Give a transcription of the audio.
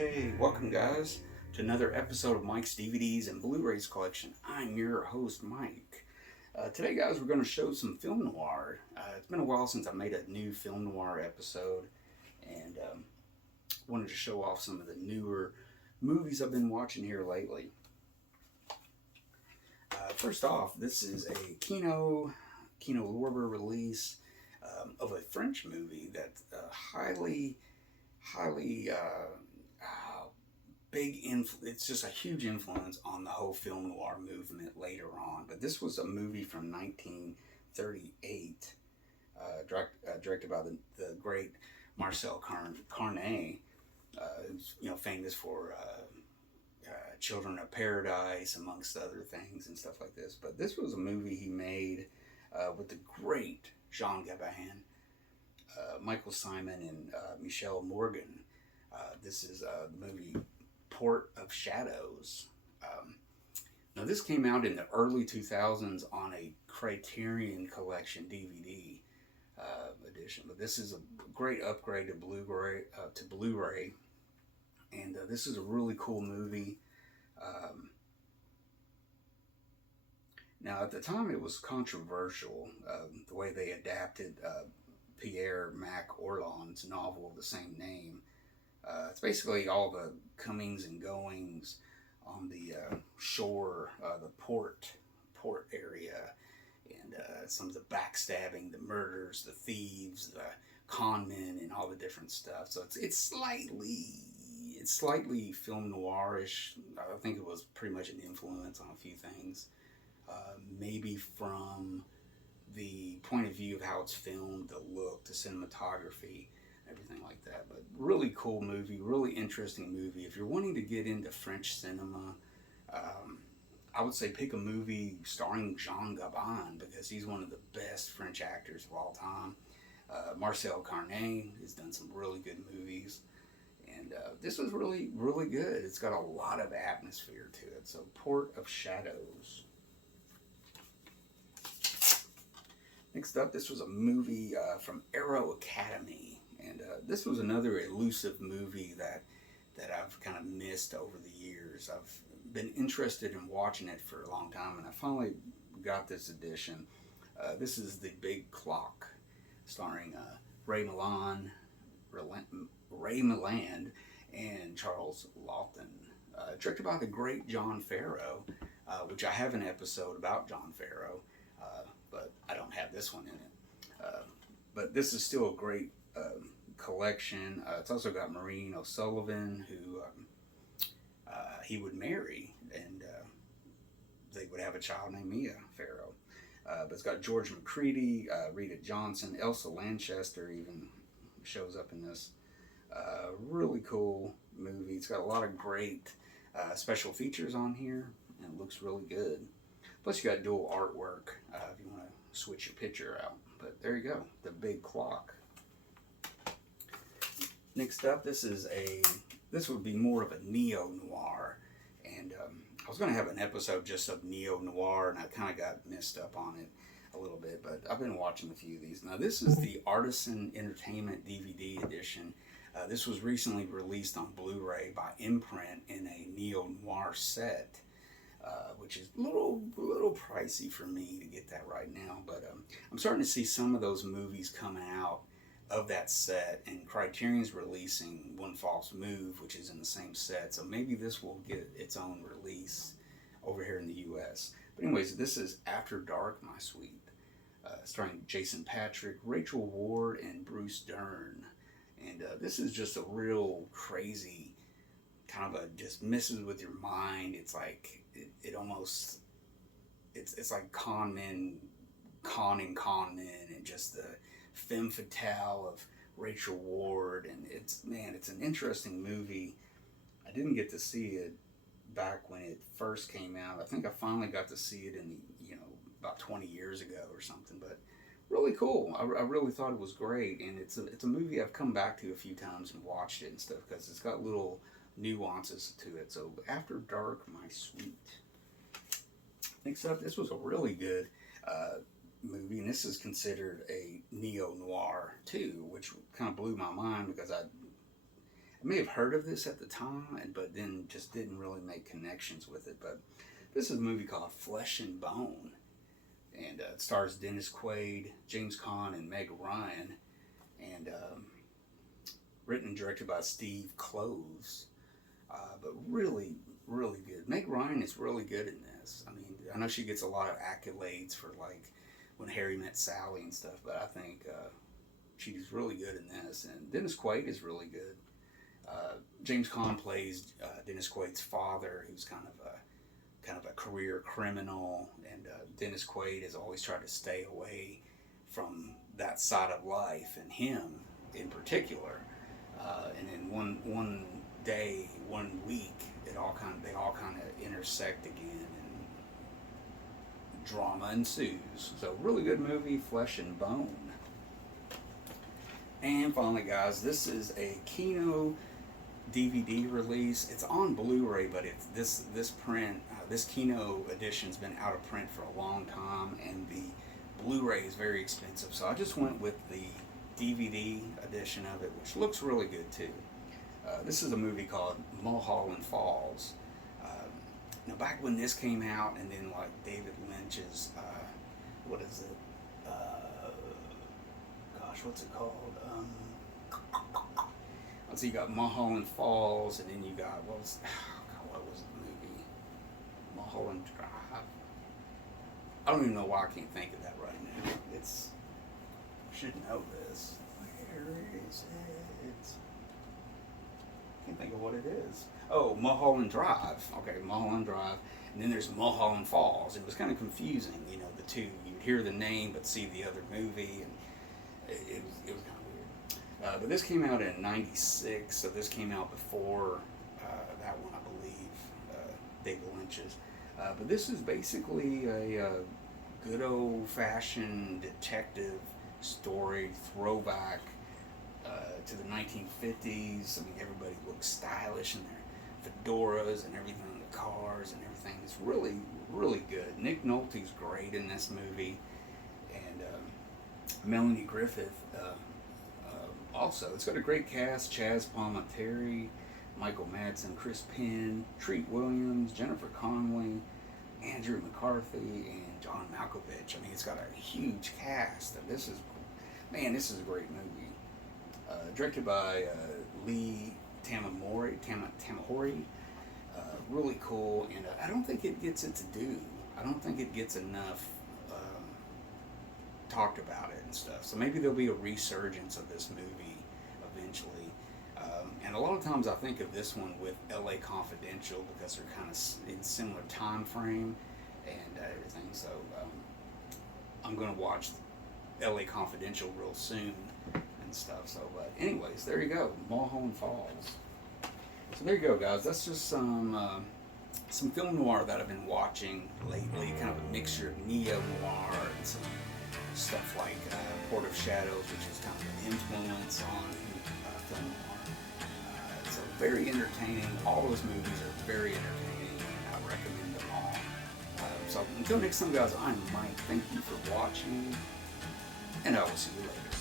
Hey, welcome guys to another episode of Mike's DVDs and Blu-rays collection. I'm your host, Mike. Today, guys, we're going to show some film noir. It's been a while since I made a new film noir episode, and wanted to show off some of the newer movies I've been watching here lately. First off, this is a Kino Lorber release of a French movie that's highly it's just a huge influence on the whole film noir movement later on. But this was a movie from 1938, directed by the great Marcel Carné, who's famous for Children of Paradise, amongst other things and stuff like this. But this was a movie he made with the great Jean Gabin, Michael Simon, and Michelle Morgan. This is the movie Port of Shadows. Now, this came out in the early 2000s on a Criterion Collection DVD edition, but this is a great upgrade to Blu-ray, and this is a really cool movie. Now, at the time, it was controversial the way they adapted Pierre Mac Orland's novel of the same name. It's basically all the comings and goings on the shore, the port area, and some of the backstabbing, the murders, the thieves, the con men, and all the different stuff. So it's slightly film noirish. I think it was pretty much an influence on a few things, maybe from the point of view of how it's filmed, the look, the cinematography, everything like that. But really cool movie, really interesting movie. If you're wanting to get into French cinema, I would say pick a movie starring Jean Gabin, because he's one of the best French actors of all time. Marcel Carné has done some really good movies, and this was really good. It's got a lot of atmosphere to it. So Port of Shadows. Next up, this was a movie from Arrow Academy, and this was another elusive movie that I've kind of missed over the years. I've been interested in watching it for a long time, and I finally got this edition. This is The Big Clock, starring Ray Milland, and Charles Laughton. Directed by the great John Farrow, which I have an episode about John Farrow, but I don't have this one in it. But this is still a great collection. It's also got Maureen O'Sullivan, who he would marry, and they would have a child named Mia Farrow. But it's got George McCready, Rita Johnson, Elsa Lanchester even shows up in this. Really cool movie. It's got a lot of great special features on here, and it looks really good. Plus, you got dual artwork if you want to switch your picture out. But there you go, The Big Clock. Next up, this would be more of a neo-noir, and I was going to have an episode just of neo-noir, and I kind of got messed up on it a little bit, but I've been watching a few of these. Now, this is the Artisan Entertainment DVD edition. This was recently released on Blu-ray by Imprint in a neo-noir set, which is a little pricey for me to get that right now, but I'm starting to see some of those movies coming out of that set, and Criterion's releasing One False Move, which is in the same set, so maybe this will get its own release over here in the US. But anyways, this is After Dark, My Sweet, starring Jason Patric, Rachel Ward, and Bruce Dern. And this is just a real crazy, kind of just messes with your mind. It's like, it almost, it's like con men conning con men, and just the femme fatale of Rachel Ward, and it's an interesting movie. I didn't get to see it back when it first came out. I think I finally got to see it in about 20 years ago or something, but really cool. I really thought it was great, and it's a movie I've come back to a few times and watched it and stuff, because it's got little nuances to it. So After Dark, My Sweet. Next up, this was a really good movie, and this is considered a neo-noir too, which kind of blew my mind, because I may have heard of this at the time, but then just didn't really make connections with it. But this is a movie called Flesh and Bone, and it stars Dennis Quaid, James Caan, and Meg Ryan, and written and directed by Steve Kloves. But really, really good. Meg Ryan is really good in this. I mean, I know she gets a lot of accolades for like When Harry Met Sally and stuff, but I think she's really good in this. And Dennis Quaid is really good. James Caan plays Dennis Quaid's father, who's kind of a career criminal, and Dennis Quaid has always tried to stay away from that side of life, and him in particular. And then one day, one week, they all kind of intersect again, and drama ensues. So really good movie, Flesh and Bone. And finally, guys, this is a Kino DVD release. It's on Blu-ray, but it's this print, this Kino edition's been out of print for a long time, and the Blu-ray is very expensive. So I just went with the DVD edition of it, which looks really good too. This is a movie called Mulholland Falls. Now, back when this came out, and then like David Lynch's, what is it? What's it called? So you got Mulholland Falls, and then you got what was the movie? Mulholland Drive. I don't even know why I can't think of that right now. I should know this. Where is it? Can't think of what it is. Oh, Mulholland Drive. Okay, Mulholland Drive. And then there's Mulholland Falls. It was kind of confusing, the two. You'd hear the name but see the other movie, and it was kind of weird. But this came out in '96, so this came out before that one, I believe, David Lynch's. But this is basically a good old-fashioned detective story, throwback to the 1950s. I mean, everybody looks stylish in their fedoras and everything, the cars and everything. It's really, really good. Nick Nolte's great in this movie, and Melanie Griffith also. It's got a great cast: Chaz Palminteri, Michael Madsen, Chris Penn, Treat Williams, Jennifer Connelly, Andrew McCarthy, and John Malkovich. I mean, it's got a huge cast. And this is a great movie. Directed by Lee Tamahori. Really cool, and I don't think it gets its due. I don't think it gets enough talked about it and stuff. So maybe there'll be a resurgence of this movie eventually. And a lot of times I think of this one with LA Confidential because they're kind of in similar time frame and everything. So I'm going to watch LA Confidential real soon and stuff. So, but anyways, there you go, Mulholland Falls. So there you go, guys. That's just some film noir that I've been watching lately. Kind of a mixture of neo noir and some stuff like Port of Shadows, which is kind of an influence on film noir. So very entertaining. All those movies are very entertaining, and I recommend them all. So until next time, guys, I'm Mike. Thank you for watching, and I will see you later.